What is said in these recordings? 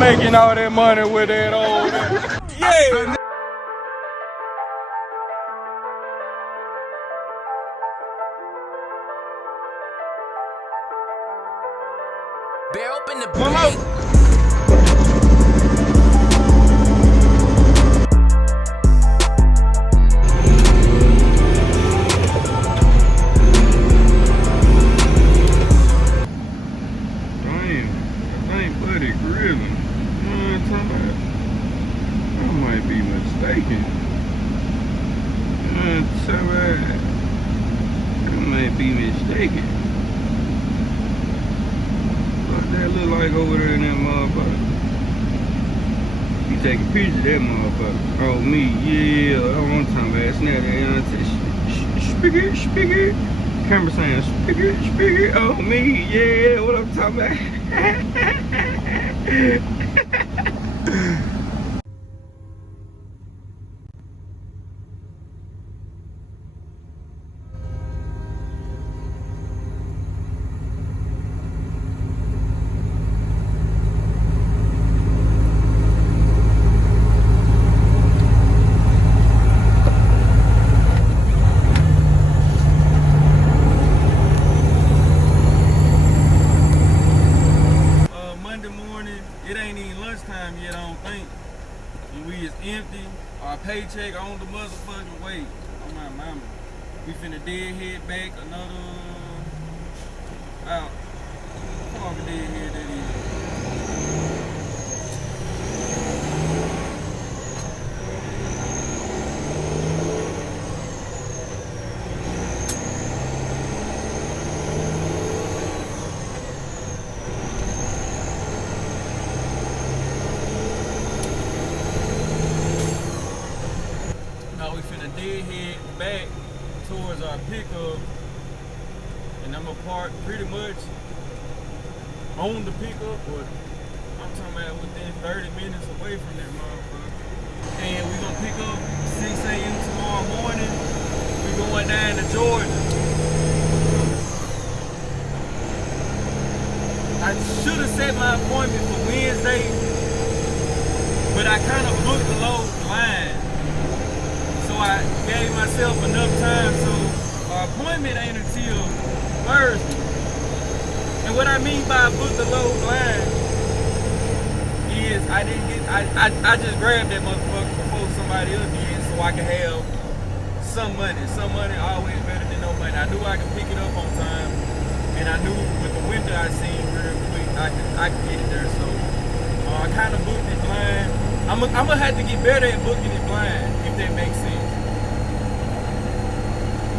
I'm making all that money with that old. Yeah. Bear open the Come bank. on. Over there in that motherfucker. You take a picture of that motherfucker. Oh, me, yeah. I don't want to talk about it. Snap that. Speaker, speaker. Camera saying, speaker, speaker. Oh, me, yeah. What I'm talking about? Yet, I don't think. And we is empty. Our paycheck on the motherfucking way. Oh my mama. We finna deadhead back another how far of a deadhead that is. Deadhead back towards our pickup, and I'm gonna park pretty much on the pickup, but I'm talking about within 30 minutes away from that motherfucker. And we're gonna pick up 6 a.m. tomorrow morning. We're going down to Georgia. I should have set my appointment for Wednesday, but I kind of booked the low line. I gave myself enough time, so our appointment ain't until Thursday. And what I mean by book the low line is I just grabbed that motherfucker before somebody else did, so I can have some money. Some money always better than no money. I knew I could pick it up on time, and I knew with the window I seen real quick I could get it there. So I kind of booked it blind. I'm gonna have to get better at booking it blind, if that makes sense.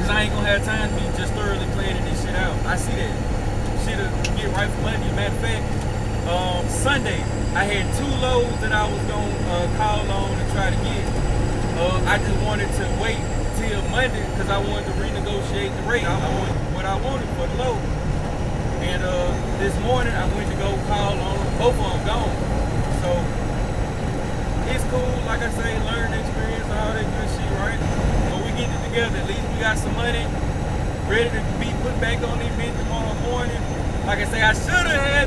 Cause I ain't gonna have time to be just thoroughly planning this shit out. I see that shit'll get right for Monday. Matter of fact, Sunday I had 2 loads that I was gonna call on and try to get. I just wanted to wait till Monday because I wanted to renegotiate the rate. I wanted what I wanted for the load. And this morning I went to go call on both of them gone. So it's cool, like I say, learning experience, all that good shit, right? But we get it together. At least we got some money ready to be put back on the event tomorrow morning. Like I say, I should have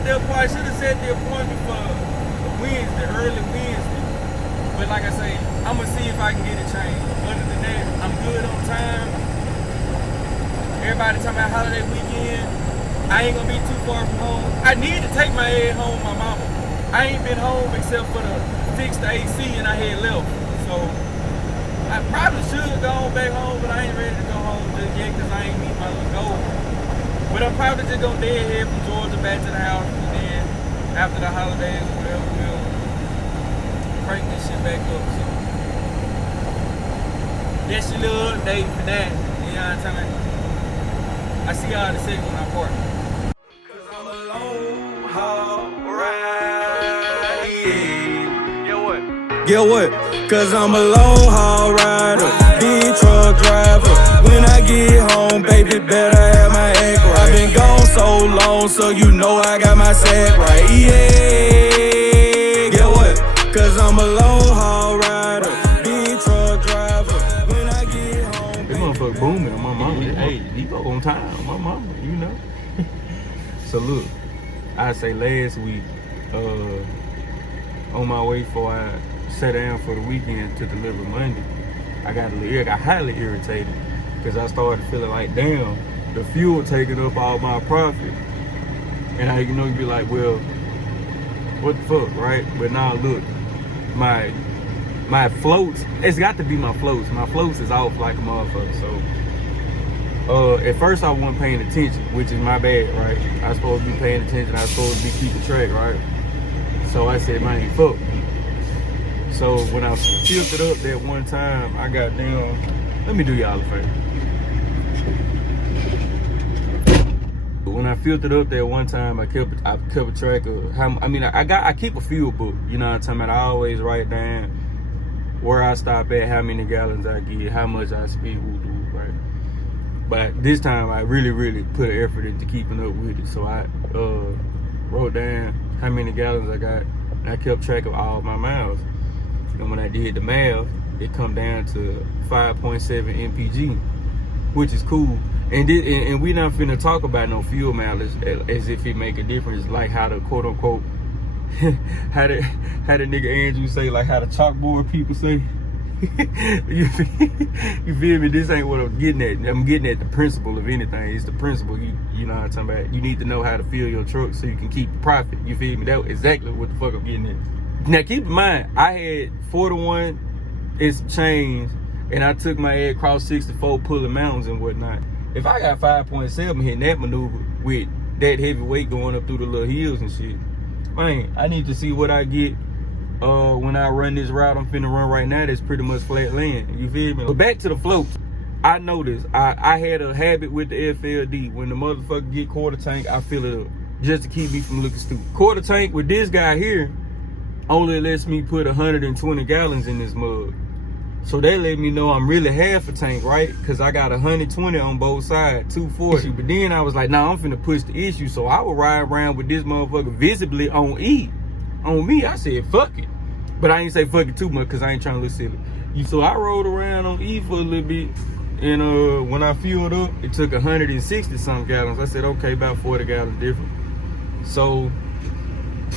set the appointment for Wednesday, early Wednesday. But like I say, I'm gonna see if I can get it changed. Other than that, I'm good on time. Everybody talking about holiday weekend. I ain't gonna be too far from home. I need to take my head home, my mama. I ain't been home except for the fix the AC and I had left. So I probably should have gone back home, but I ain't ready to go home just yet because I ain't meet my little goal. But I'm probably just gonna deadhead from Georgia back to the house, and then after the holidays or whatever, we'll crank this shit back up. So that's your little update for that. You know what I'm saying? I see y'all in a second when I park. Cause I'm a long haul ride. Get what? Cause I'm a long haul rider, big truck driver. When I get home, baby, better have my act right. I've been gone so long, so you know I got my sack right. Yeah, get what? Cause I'm a long haul rider, big truck driver. When I get home, this motherfucker booming on my mama. Hey, he go on time on my mama, you know. So look, I say last week, on my way before I sat down for the weekend to deliver Monday, I got highly irritated because I started feeling like, damn, the fuel taking up all my profit. And you'd be like, well, what the fuck, right? But now look, my floats, it's got to be my floats. My floats is off like a motherfucker. So at first I wasn't paying attention, which is my bad, right? I was supposed to be paying attention. I was supposed to be keeping track, right? So I said, man, fuck. So when I filled it up that one time, I got down. Let me do y'all a favor. When I filled it up that one time, I kept a track of how. I keep a fuel book. You know what I'm talking about? I always write down where I stop at, how many gallons I get, how much I spend, right? But this time I really put an effort into keeping up with it. So I wrote down how many gallons I got, and I kept track of all my miles. And when I did the math, it come down to 5.7 mpg, which is cool. And we not finna talk about no fuel mileage as if it make a difference, like how the quote unquote, how the nigga Andrew say, like how the chalkboard people say. You feel me? This ain't what I'm getting at. I'm getting at the principle of anything. It's the principle. You know what I'm talking about. You need to know how to fill your truck so you can keep profit. You feel me? That's exactly what the fuck I'm getting at. Now keep in mind, I had 4-to-1, it's changed, and I took my head across 64 pulling mountains and whatnot. If I got 5.7 hitting that maneuver with that heavy weight going up through the little hills and shit, man, I need to see what I get when I run this route I'm finna run right now. That's pretty much flat land. You feel me? But back to the floats. I noticed I had a habit with the FLD. When the motherfucker get quarter tank, I fill it up just to keep me from looking stupid. Quarter tank with this guy here only lets me put 120 gallons in this mug. So that let me know I'm really half a tank, right? Because I got 120 on both sides, 240. But then I was like, nah, I'm finna push the issue. So I would ride around with this motherfucker visibly on E. On me, I said, fuck it. But I ain't say fuck it too much because I ain't trying to look silly. So I rode around on E for a little bit. And when I fueled up, it took 160 some gallons. I said, okay, about 40 gallons different. So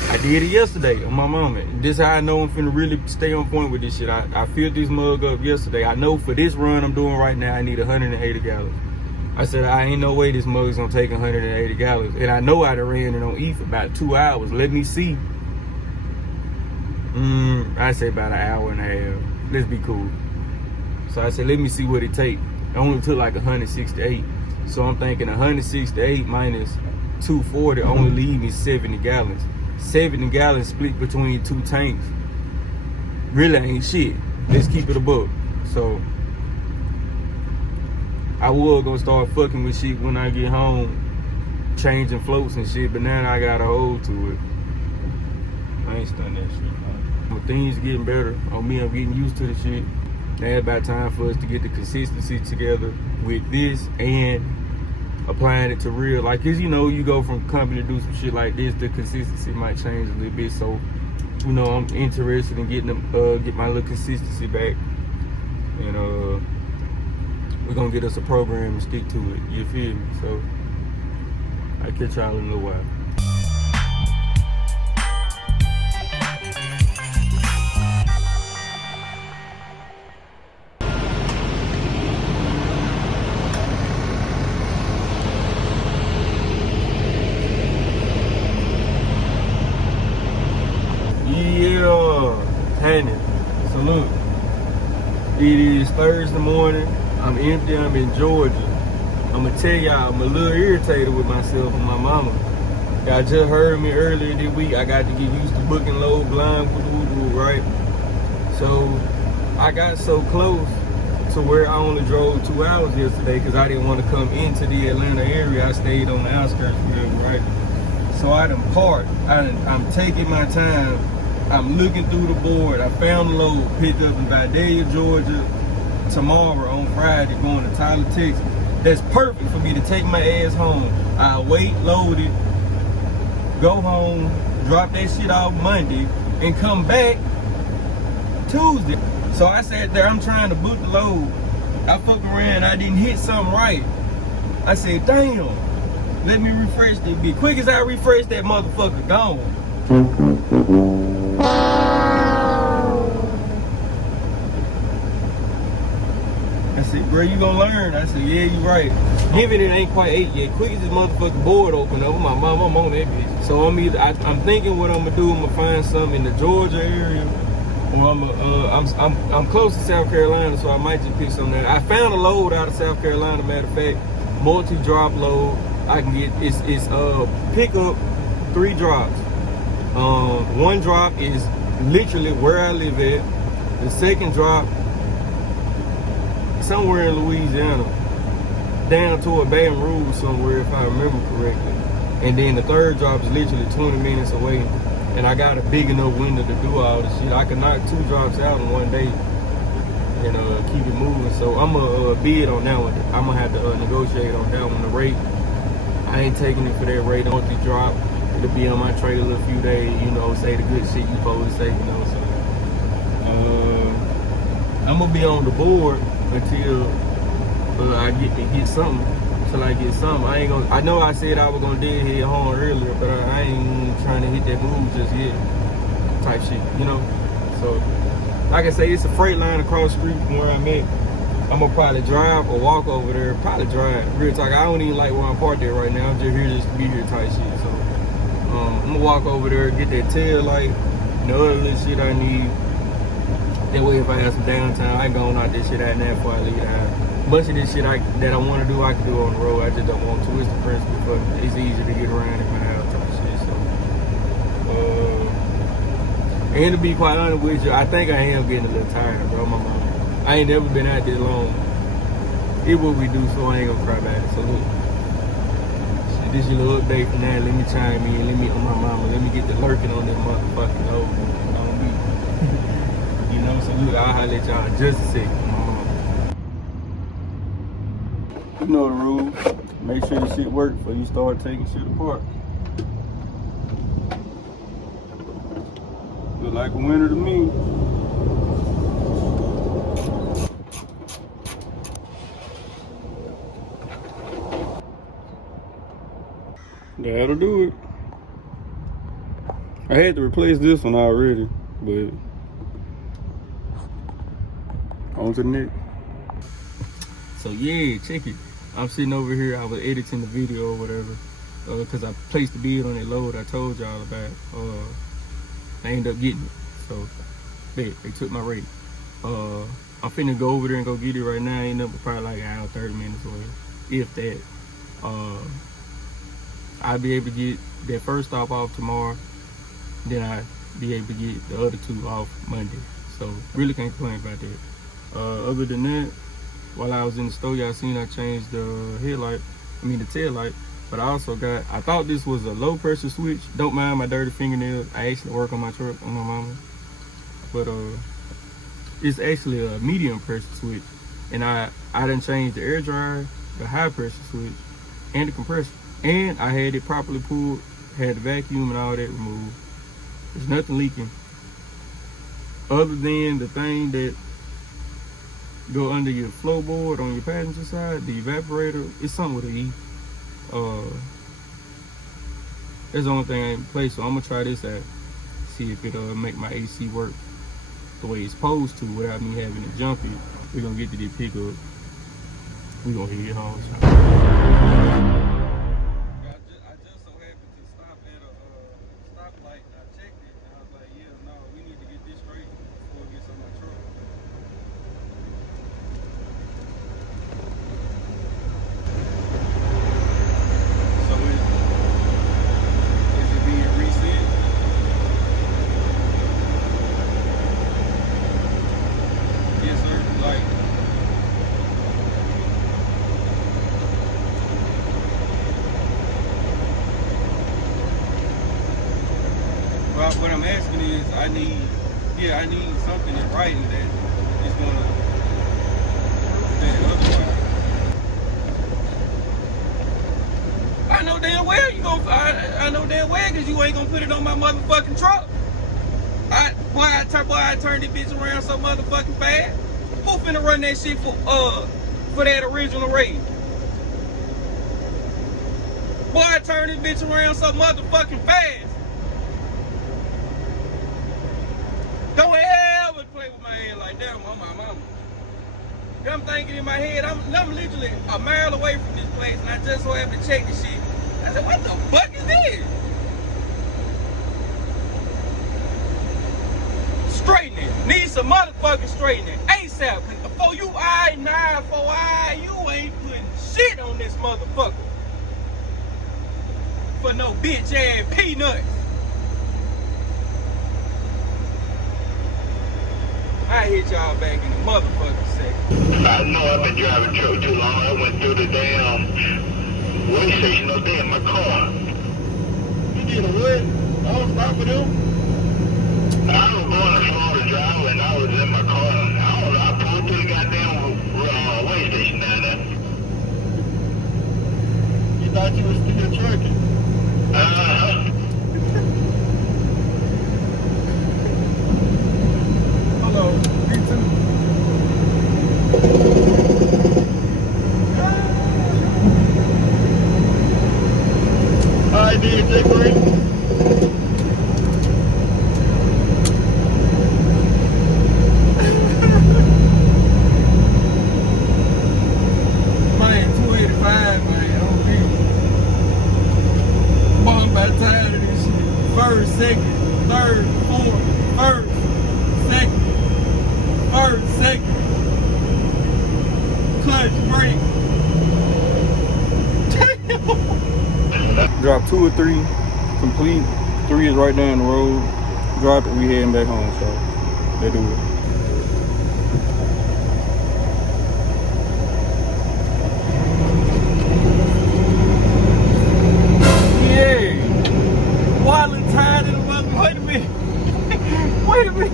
I did it yesterday on my mama. This is how I know I'm finna really stay on point with this shit. I filled this mug up yesterday. I know for this run I'm doing right now, I need 180 gallons. I said, I ain't no way this mug's gonna take 180 gallons. And I know I done ran it on E for about 2 hours. Let me see. I say about an hour and a half. Let's be cool. So I said, let me see what it take. It only took like 168. So I'm thinking 168 minus 240 only leave me 70 gallons. 70 gallons split between 2 tanks really ain't shit. Let's keep it a buck. So I was gonna start fucking with shit when I get home, changing floats and shit, but now I got a hold to it. I ain't stunned that shit. When things getting better on me, I'm getting used to the shit. Now it's about time for us to get the consistency together with this and applying it to real. Like, cause you go from company to do some shit like this, the consistency might change a little bit. So, I'm interested in getting get my little consistency back, and we're gonna get us a program and stick to it. You feel me? So, I'll catch y'all in a little while. So look, it is Thursday morning. I'm empty. I'm in Georgia. I'm gonna tell y'all, I'm a little irritated with myself and my mama. Y'all just heard me earlier this week. I got to get used to booking low blind, right? So I got so close to where I only drove 2 hours yesterday because I didn't want to come into the Atlanta area. I stayed on the outskirts, right? So I done parked. I'm taking my time. I'm looking through the board. I found a load, picked up in Vidalia, Georgia, tomorrow on Friday, going to Tyler, Texas. That's perfect for me to take my ass home. I wait, load it, go home, drop that shit off Monday, and come back Tuesday. So I sat there, I'm trying to book the load. I fucked around, I didn't hit something right. I said, damn, let me refresh this bitch. Quick as I refresh that motherfucker, gone. you gonna learn. I said, yeah, you right. Given it ain't quite 8 yet. Quick as this motherfucking board open up. My mom, I'm on that bitch. So I'm thinking what I'm gonna do. I'm gonna find something in the Georgia area, or I'm close to South Carolina, so I might just pick something there. I found a load out of South Carolina. Matter of fact, multi-drop load. I can get it's pick up 3 drops. 1 drop is literally where I live at. The second drop somewhere in Louisiana, down toward Baton Rouge somewhere, if I remember correctly. And then the third drop is literally 20 minutes away. And I got a big enough window to do all this shit. I can knock 2 drops out in one day and keep it moving. So I'm gonna bid on that one. I'm gonna have to negotiate on that one. The rate, I ain't taking it for that rate. Multi-drop, it'll be on my trailer a few days. You know, say the good shit you supposed to say. You know, so I'm gonna be on the board until I get something. Till I get something. I ain't gonna. I know I said I was gonna deadhead home earlier, but I ain't trying to hit that move just yet. Type shit, you know. So, like I say, it's a freight line across the street from where I'm at. I'm gonna probably drive or walk over there. Probably drive. Real talk. I don't even like where I'm parked at right now. I'm just here just to be here type shit. So, I'm gonna walk over there, get that tail light, and the other little shit I need. That way, if I have some downtime, I can go knock this shit out now before I leave the house. Bunch of this shit that I want to do, I can do on the road. I just don't want to. It's the principle, but it's easier to get around in my house type shit. So, and to be quite honest with you, I think I am getting a little tired, bro. My mama, I ain't never been out this long. It's what we do, so I ain't gonna cry about it. So look, shit, this your little update for now. Let me chime in. Let me on my mama. Let me get the lurking on this motherfucking load. On me. You know, so look, I'll holler at y'all in just a second. You know the rules. Make sure the shit work before you start taking shit apart. Look like a winner to me. That'll do it. I had to replace this one already, but on to the next. So yeah, check it. I'm sitting over here. I was editing the video or whatever, cause I placed the bid on that load I told y'all about. I ended up getting it. So they took my rate. I'm finna go over there and go get it right now. Ain't up probably like an hour, 30 minutes away, if that. I'll be able to get that first stop off tomorrow. Then I'll be able to get the other 2 off Monday. So really can't complain about that. Other than that, while I was in the store, y'all seen I changed the the tail light. But I also I thought this was a low pressure switch. Don't mind my dirty fingernails. I actually work on my truck, on my mama. But it's actually a medium pressure switch. And I done changed the air dryer, the high pressure switch, and the compressor. And I had it properly pulled, had the vacuum and all that removed. There's nothing leaking. Other than the thing that go under your floorboard on your passenger side, the evaporator, it's something with an E. That's the only thing I ain't in place, so I'm gonna try this out. See if it'll make my AC work the way it's supposed to without me having to jump it. We're gonna get to the pickup. We're gonna hit it home. I just so happened to stop at a stoplight. I checked it and I was like, yeah, no, we need to get this straight before it gets on my truck. What I'm asking is, I need something in writing that is gonna prove that otherwise. I know damn well you gonna. I know damn well because you ain't gonna put it on my motherfucking truck. I turned this bitch around so motherfucking fast. Who finna run that shit for that original rate? Boy, I turned this bitch around so motherfucking fast. Don't ever play with my hand like that on my mama. I'm thinking in my head, I'm literally a mile away from this place, and I just so happened to check the shit. I said, what the fuck is this? Straightening. Need some motherfucking straightening. ASAP. Cause before you you ain't putting shit on this motherfucker. For no bitch ass peanuts. I hit y'all back in the motherfucking second. I know I've been driving truck too long. I went through the damn way station up there in my car. You did a what? I was stopping for them. I was going to Florida Drive and I was in my car. I pulled through the goddamn way station down there. You thought you was still trucking? Hello, me too. Alright, dude, take a break. Man, 285, man, on me. Boy, I'm about tired of this shit. First, second, third, fourth, first, second, clutch, brake. Drop 2 or 3, complete. 3 is right down the road. Drop it, we heading back home, so they do it. Wildly tired of the weather. Wait a minute. Wait a minute.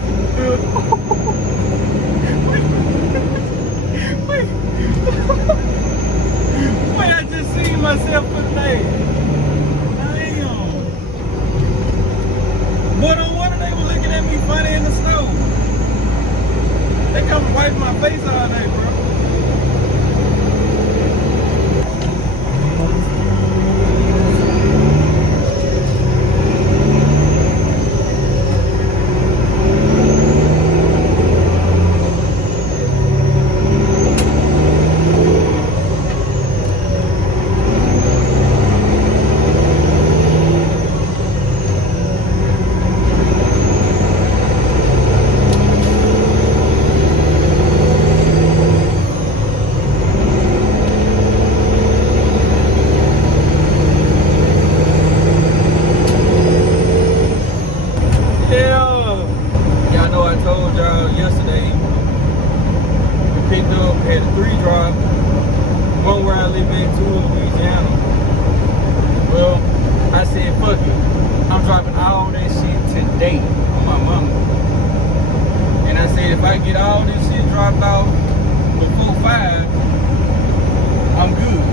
Wait, I just seen myself for the day. Damn. Boy, no wonder they were looking at me funny in the snow. They come and wipe my face all day, bro. Had a 3 drop, one where I live at, 2 in Louisiana. Well, I said, fuck it. I'm dropping all that shit today on my mama. And I said, if I get all this shit dropped off before 5, I'm good.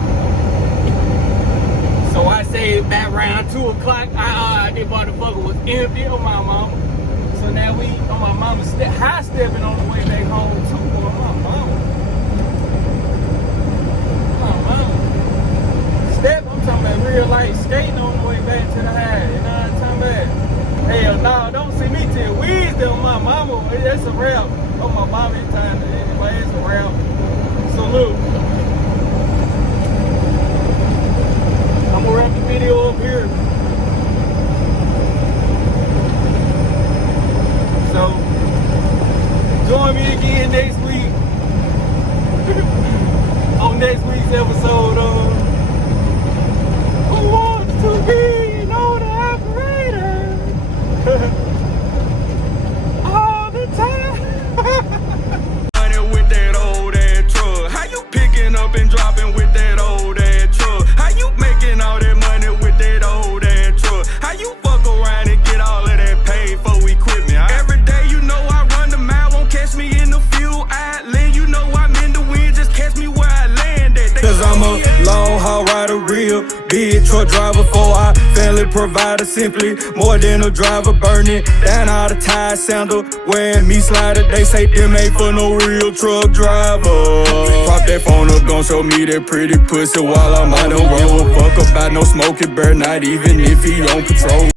So I said, back around 2 o'clock, this motherfucker was empty on my mama. So now we on my mama high stepping on the way back home too, on my mama. Step, I'm talking about real life skating on the way back to the high. You know what I'm talking about? Hell no, don't see me till Wednesday on my mama. That's a wrap. On my mama, it's time to anyway, it's a wrap. Salute. I'm gonna wrap the video up here. So, join me again next week on next week's episode of Who Wants to Be an Owner Operator all the time. With that old ass truck, how you picking up and dropping with that old ass truck? How you making all that money with that old ass truck? How you fuck around and get all of that paid for equipment? Every day you know I run the mile, won't catch me in the fuel island. You know I'm in the wind, just catch me where I land at. Cause I'm a long haul rider, real big truck driver for our family provider. Simply more than a driver, burning down all the tires, sandal wearing me slider. They say them ain't for no real truck driver. Prop that phone up, gon' show me that pretty pussy while I'm out. Don't give a fuck about no smoking bird, not even if he on patrol.